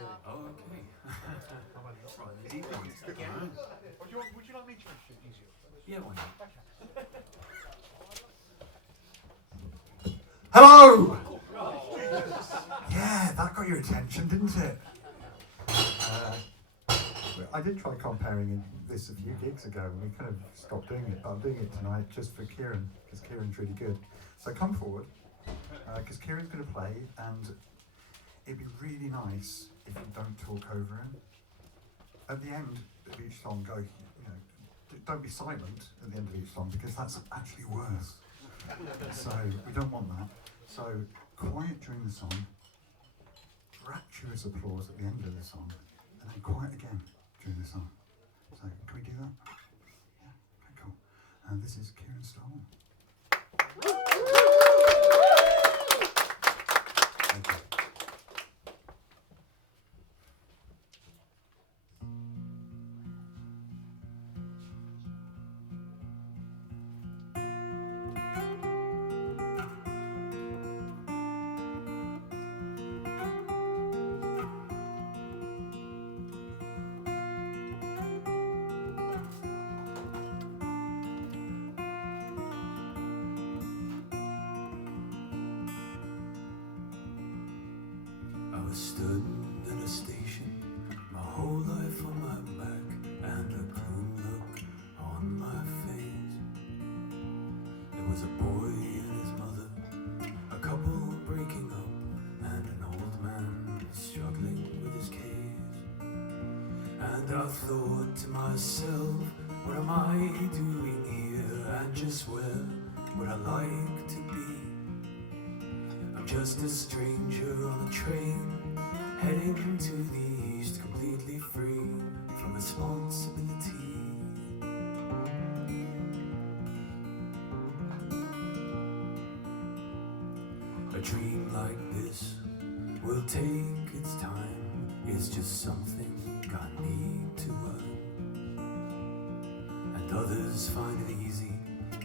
Oh, okay. Right, the deep ones. Again? Alright. Would you like me to introduce you? Yeah, why not? Hello! Yeah, that got your attention, didn't it? I did try comparing this a few gigs ago and we kind of stopped doing it, but I'm doing it tonight just for Kieran, because Kieran's really good. So come forward, because Kieran's going to play, and it'd be really nice if you don't talk over him. At the end of each song, go, don't be silent at the end of each song, because that's actually worse. So we don't want that. So quiet during the song, rapturous applause at the end of the song, and then quiet again during the song. So can we do that? Yeah, okay, cool. And this is Kieran Stowell. Thank you. I was stood at a station, my whole life on my back, and a gloom look on my face. There was a boy and his mother, a couple breaking up, and an old man struggling with his case. And I thought to myself, what am I doing here, and just where would I like to be? I'm just a stranger on a train, heading to the east, completely free from responsibility. A dream like this will take its time, it's just something I need to earn. And others find it easy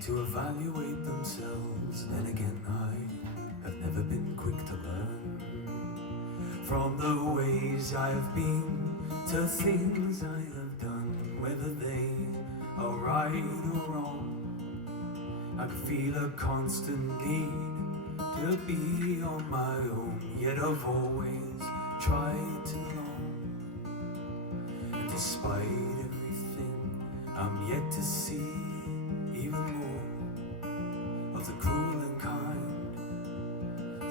to evaluate themselves, then again I've never been quick to learn from the ways I have been to things I have done, whether they are right or wrong. I can feel a constant need to be on my own, yet I've always tried to belong. And despite everything, I'm yet to see even more of the cruel and kind.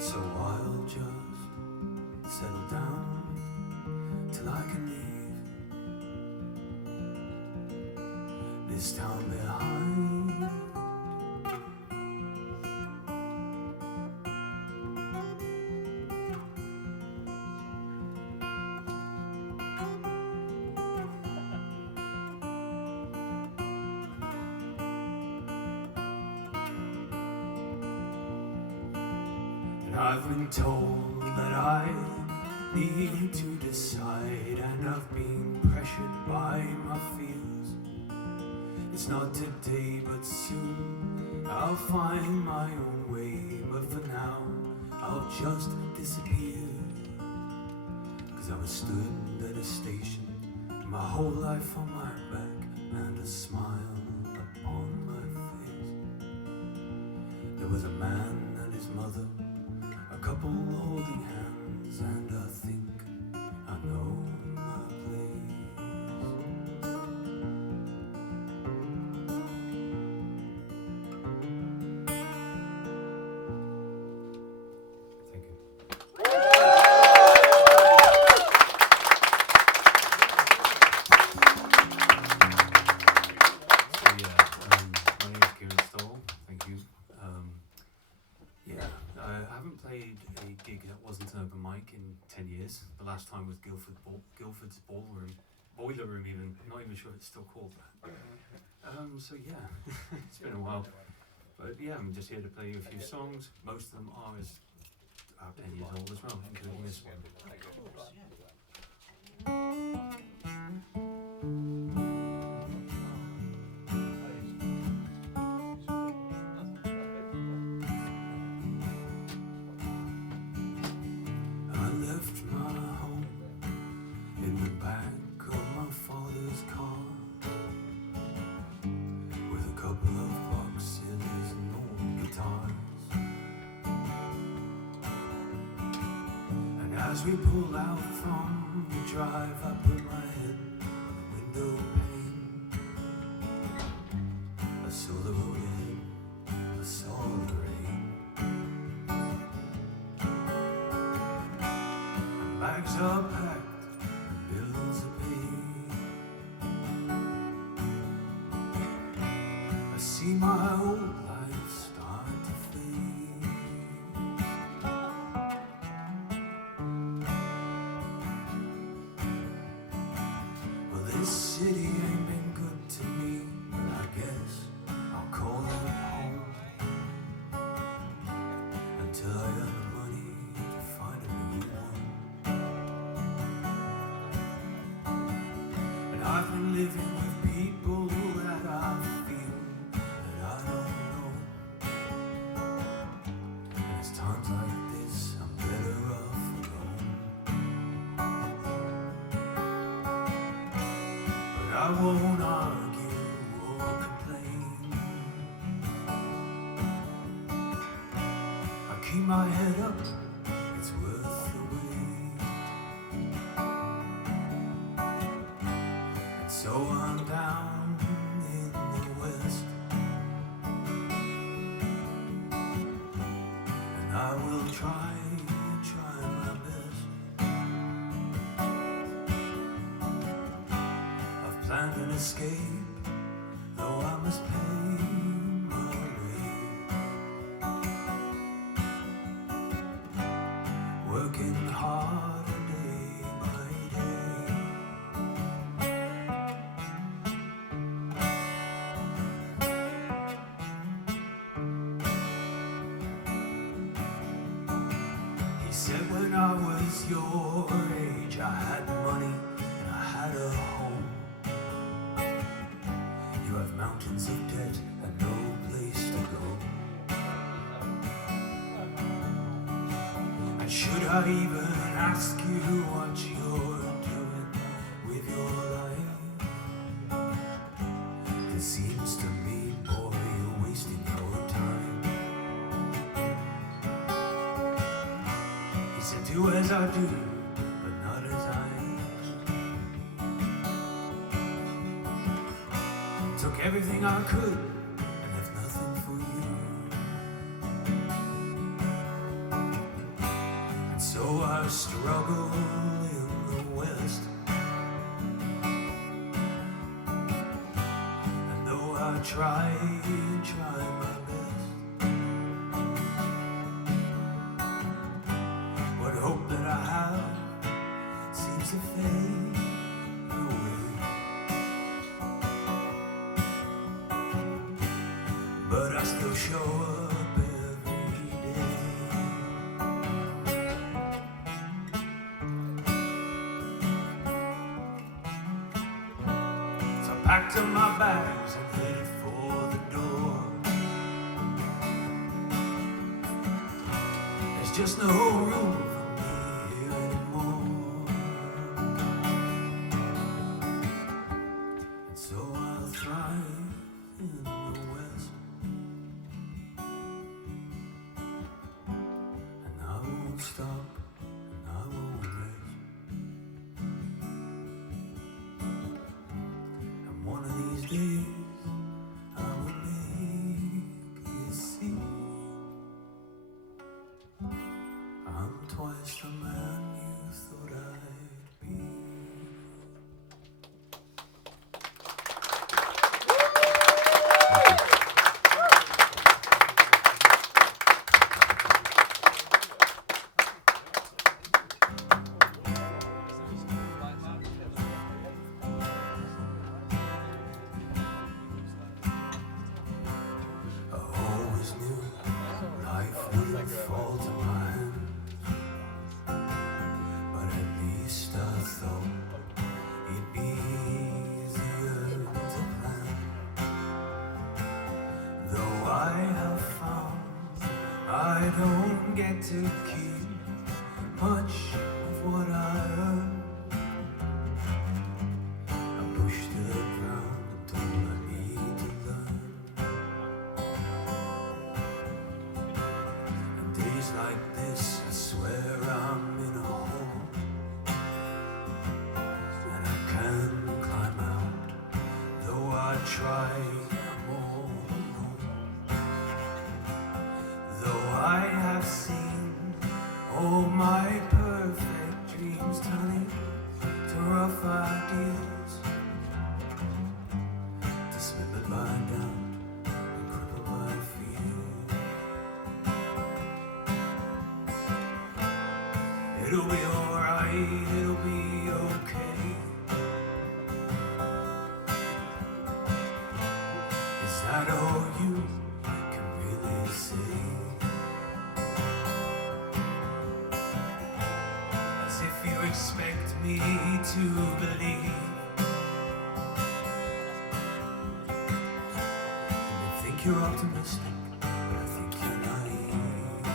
So I'll just settle down till I can leave this town behind. I've been told that I need to decide, and I've been pressured by my fears. It's not today but soon I'll find my own way, but for now I'll just disappear. Cause I was stood at a station, my whole life on my back, and a smile upon my face. There was a man and his mother, a couple holding hands, and I think I know my place. Thank you. So yeah, my name is Kieran Stowell. Thank you. Yeah, I haven't played a gig that wasn't an open mic in 10 years. The last time was Guildford's Boiler Room even. Not even sure if it's still called that. So yeah, it's been a while. But yeah, I'm just here to play you a few songs. Most of them are 10 years old as well, including this one. I left my home As we pulled out from the drive, I put my head on the window pane. I saw the road ahead, I saw the rain. My bags are packed, bills are paid. I see my old life start to fade. Well, this city ain't been good to me, but I guess I'll call it home until I earn the money to find a new one. And I've been living with people that I feel that I don't know. And it's times like this I'm better off alone. But I won't argue or complain. I keep my head up, it's worth the wait. And so I'm down in the west, and I will try my best. I've planned an escape, though I must pay my way. Working harder day by day. He said when I was your age, I had money and I had a home. You have mountains of debt and no place to go. And should I even ask you what you're doing with your life? It seems to me, boy, you're wasting your time. He said, do as I do, but not as I took everything I could and left nothing for you. And so I struggle in the West. And though I try my best, what hope that I have seems to fade away. But I still show up every day. So I packed up my bags and headed for the door. There's just no room for me here anymore. And so I'll thrive in the West. And I won't stop, and I won't rest. And one of these days I will make you see I'm twice the man you thought I'd be. I always knew life would fall to my hands, but at least I thought it'd be easier to plan. Though I have found I don't get to keep much of what I earn. I push to the ground and told I need to learn. And days like this, I swear I'm in a hole. try, I'm all alone. Though I have seen all my perfect dreams turning to rough ideas, to slip by doubt and cripple by fear. It'll be alright, it'll be okay. Is that all you can really say? As if you expect me to believe. And you think you're optimistic, but I think you're naive.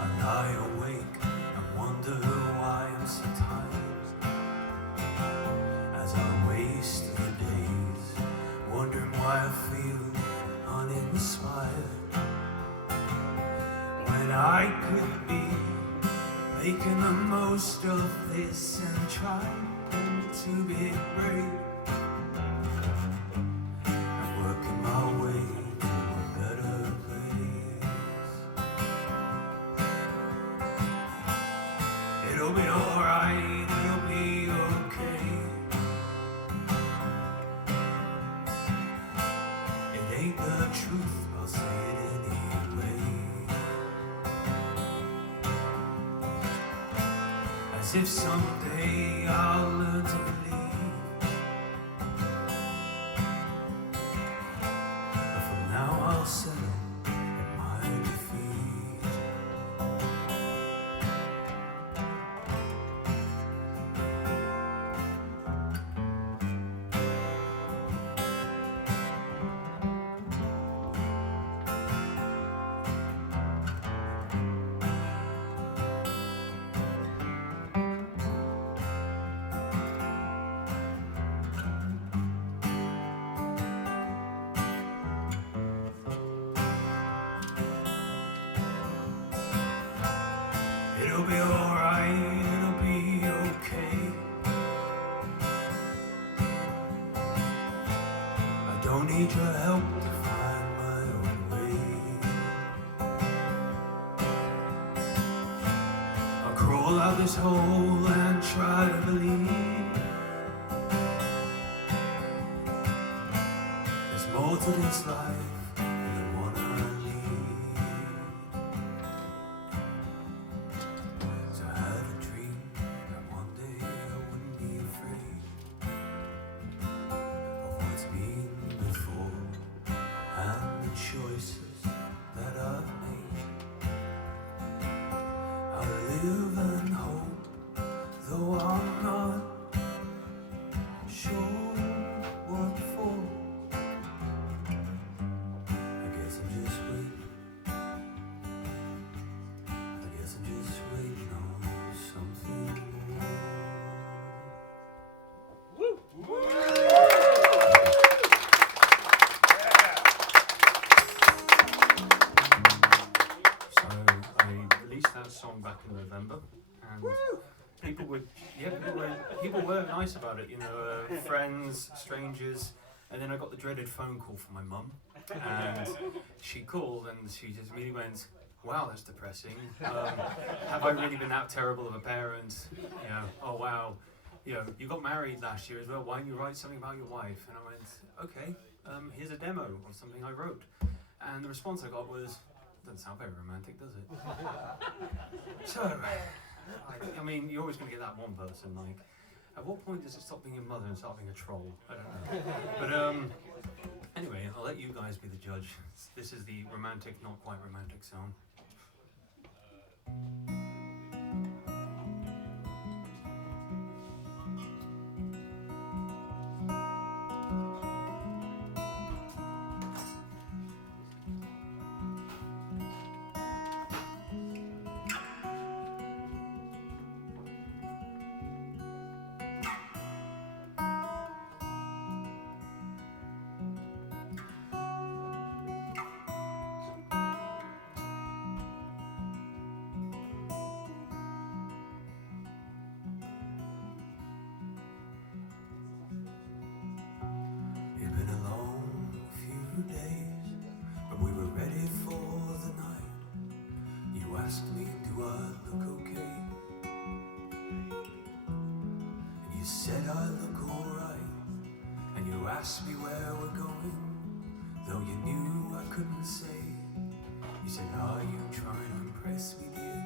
I lie awake and wonder why I'm so tired, as I waste the days, wondering why I feel uninspired, when I could be making the most of this and trying to be brave and working my way to a better place. It'll be alright, it'll be okay. It ain't the truth, I'll say it anyway. As if someday I'll learn to believe, but for now I'll settle in my defeat. It'll be alright, it'll be okay. I don't need your help to find my own way. I'll crawl out this hole and try to believe there's more to this life than the one I lead. So I had a dream that one day I wouldn't be afraid of what's been before and the choices that I've made. I'll live and hope, though I'm not sure what for. I guess I'm just waiting. I guess I'm just waiting on something more. So I released that song back in November, and people were nice about it, you know, friends, strangers, and then I got the dreaded phone call from my mum, and she called and she just really went, "Wow, that's depressing. Have I really been that terrible of a parent? You know, oh wow, you know, you got married last year as well. Why don't you write something about your wife?" And I went, "Okay, here's a demo of something I wrote." And the response I got was, "Doesn't sound very romantic, does it?" So, I mean, you're always going to get that one person, like, at what point does it stop being a mother and start being a troll? I don't know. But anyway, I'll let you guys be the judge. This is the romantic, not quite romantic song. said I look alright, and you asked me where we're going, though you knew I couldn't say. You said, are you trying to impress me, dear?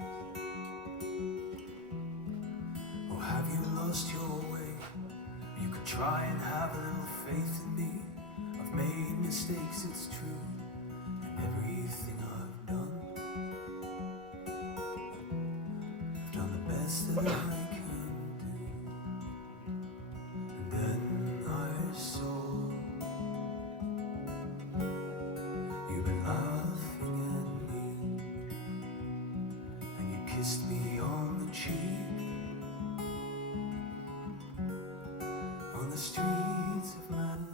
Or have you lost your way? You could try and have a little faith in me. I've made mistakes, it's true, and everything I've done the best that I can do. And then I saw you've been laughing at me, and you kissed me on the cheek, on the streets of Madeleine.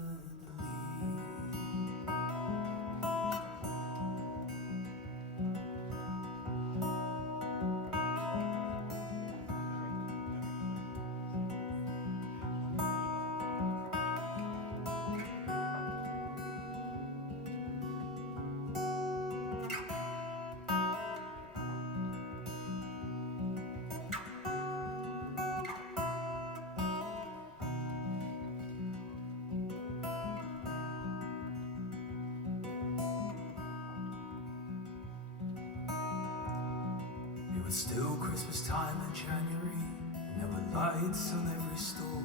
It was still Christmas time in January, and there were lights on every store.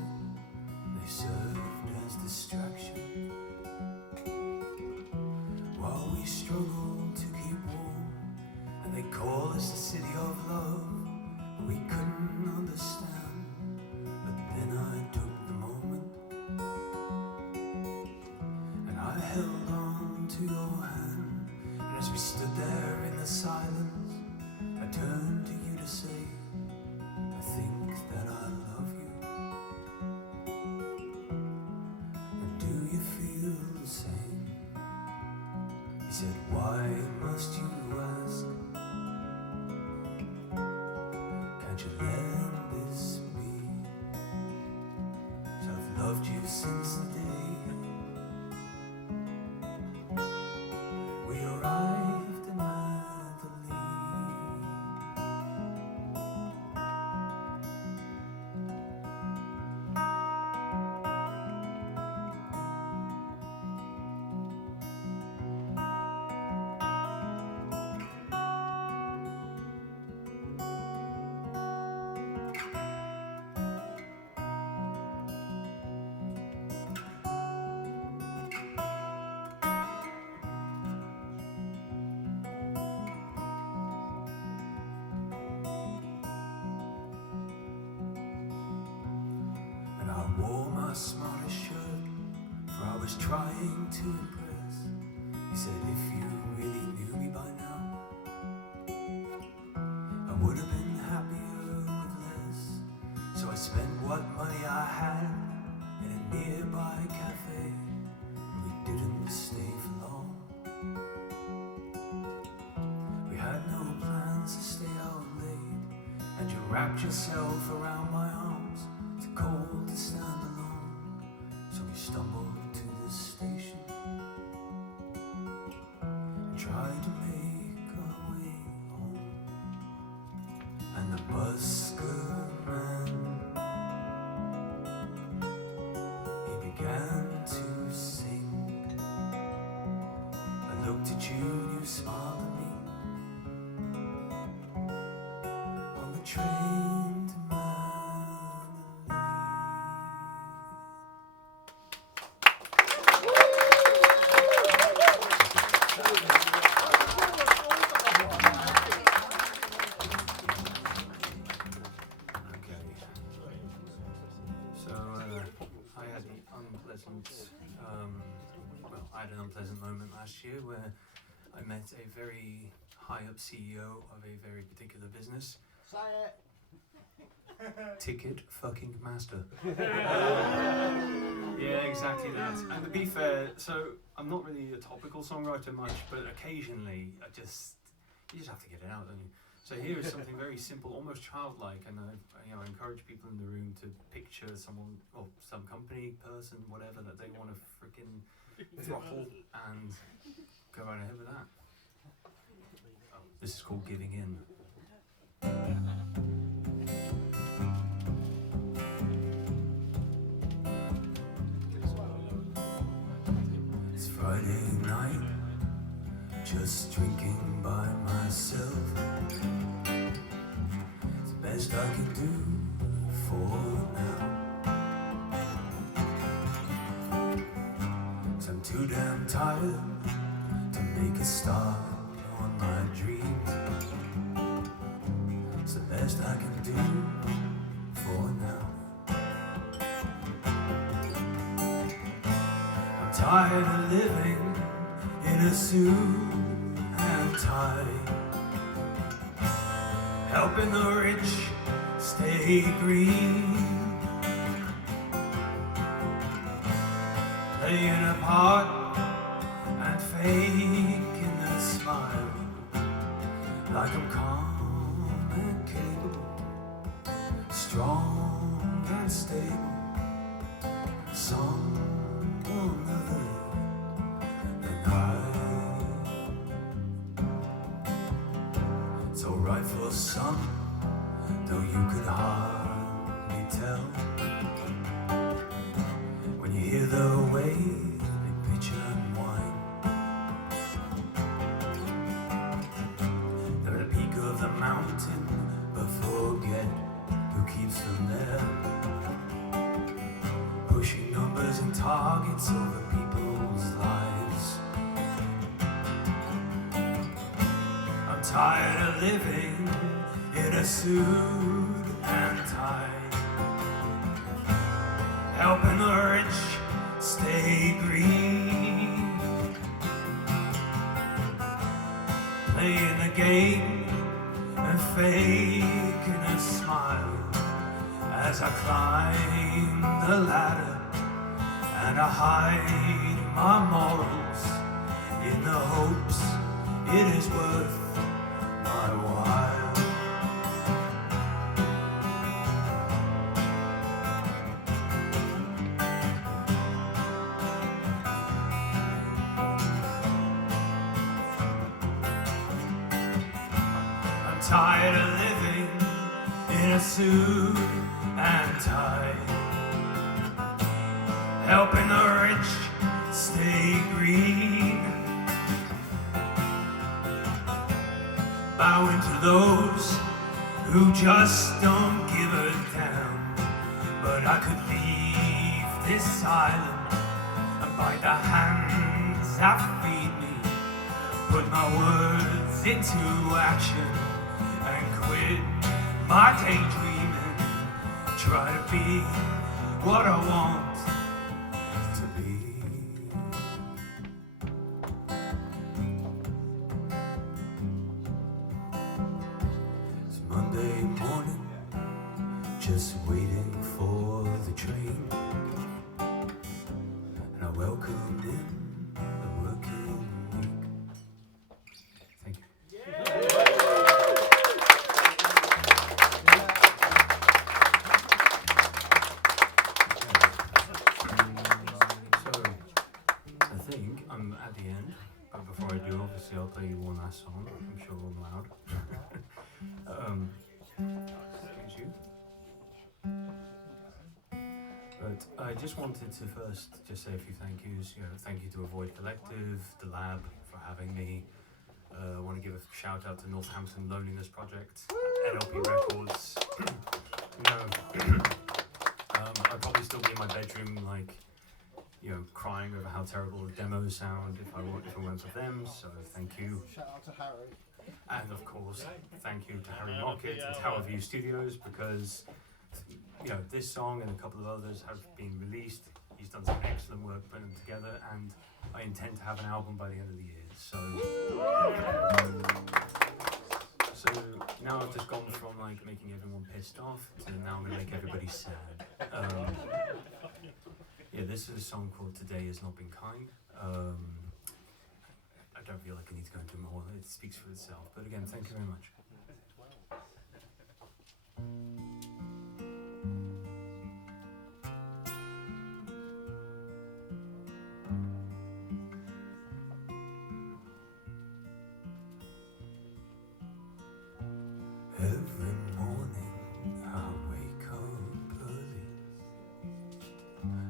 They served as distraction while we struggled to keep warm. And they call us the city of love, but we couldn't understand. But then I took the moment, and I held on to your hand. And as we stood there in the silence, I turned to you to say, I think that I love you. And do you feel the same? He said, why must you ask? Can't you let this be? 'Cause I've loved you since the day we arrived in Madeleine. And I wore my smartest shirt, for I was trying to impress. He said, if you really knew me by now, I would have been happier with less. So I spent what money I had in a nearby cafe, and we didn't stay for long. We had no plans to stay out late, and you wrapped yourself around my arms, too cold to stand alone. So we stumbled to the station and tried to make our way home. And the busker man, he began to sing. I looked at you and you smiled at me. On the train to Madeleine. I had an unpleasant moment last year where I met a very high-up CEO of a very particular business. Say it. Ticket fucking master. Yeah, exactly that. And to be fair, so I'm not really a topical songwriter much, but occasionally you just have to get it out, don't you? So here is something very simple, almost childlike, and I encourage people in the room to picture someone, or some company, person, whatever, that they want to frickin' throttle, and go right ahead with that. This is called Giving In. Friday night, just drinking by myself. It's the best I can do for now. 'Cause I'm too damn tired to make a start on my dreams. It's the best I can do for now. I'm tired of living in a suit and tie, helping the rich stay green, playing a part and faking a smile, like I'm calm and capable, strong and stable, someone other than I. It's alright for some, though you could hardly tell when you hear the way they pitch and whine. They're at the peak of the mountain, but forget who keeps them there, pushing numbers and targets over people's lives. I'm tired of living in a suit and tie, helping the rich stay green, playing the game and faking a smile as I climb the ladder and I hide my morals in the hopes it is worth my while. I'm tired of living in a suit and tie, helping the rich stay green, bowing to those who just don't give a damn. But I could leave this island and by the hands that feed me, put my words into action and quit my daydreaming, try to be what I want to be. It's Monday morning, just waiting for the train, and I welcome in the working week. Thank you. So, I think I'm at the end, but before I do, obviously I'll play you one last song. I'm sure I'm loud. Excuse you. But I just wanted to first just say a few thank yous. Thank you to Avoid Collective, the Lab for having me. I want to give a shout out to Northampton Loneliness Project, NLP Records. I'd probably still be in my bedroom, crying over how terrible the demos sound if it weren't for them. So thank you. Shout out to Harry. And of course, thank you to Harry Market and Tower View Studios, because this song and a couple of others have been released. He's done some excellent work putting them together, and I intend to have an album by the end of the year. So now I've just gone from making everyone pissed off to now I'm gonna make everybody sad. This is a song called Today Has Not Been Kind. I don't feel like I need to go into more. It speaks for itself. But again, thank you very much. Every morning I wake up early,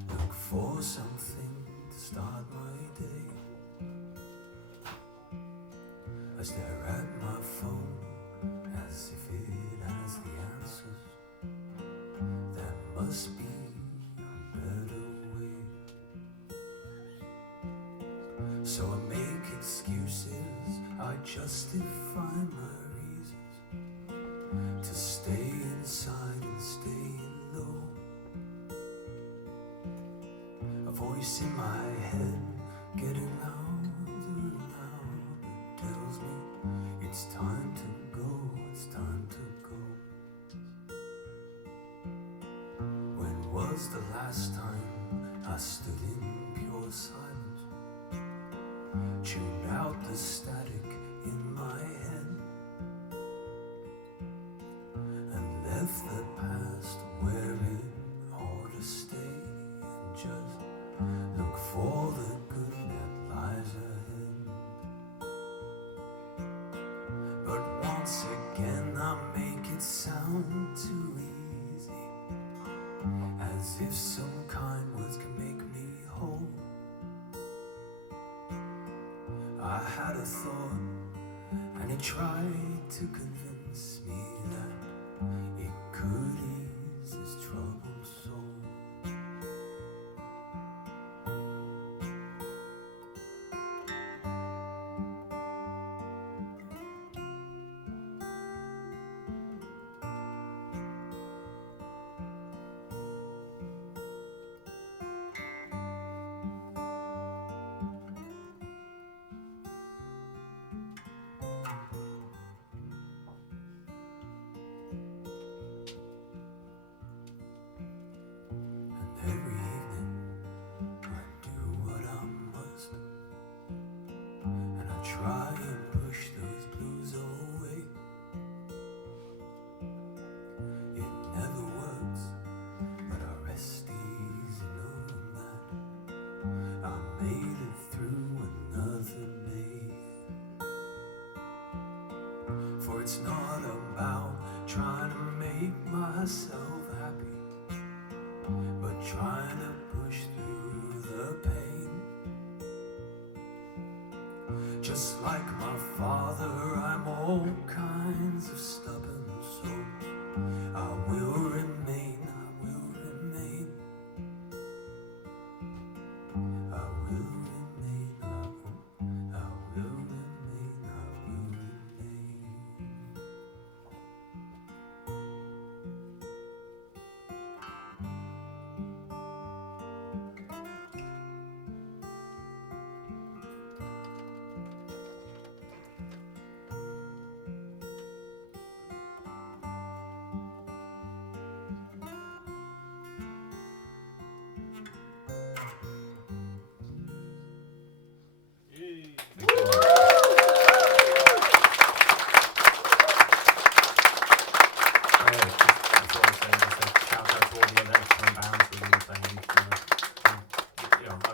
look for something to start my day. I stare at my phone as if it has the answers. There must be a better way. So I make excuses, I justify my reasons to stay inside and stay low. A voice in my head getting louder and louder tells me it's time to go, it's time to go. When was the last time I stood in pure silence, tuned out the static in my head, and left the past where it ought to stay, and just look for the good that lies ahead. But once again I make it sound too easy, as if some kind words can make me whole. I had a thought, and it tried to convince me that it could ease this troubled soul. Every evening I do what I must, and I try and push those blues away. It never works, but I rest easy knowing that I made it through another day. For it's not about trying to make myself happy, but trying to push through the pain. Just like my father, I'm all kinds of stubborn, so I will remain, I will remain, I will remain, I will remain, I will remain.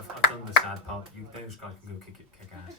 I've done the sad part. Those guys can go kick ass.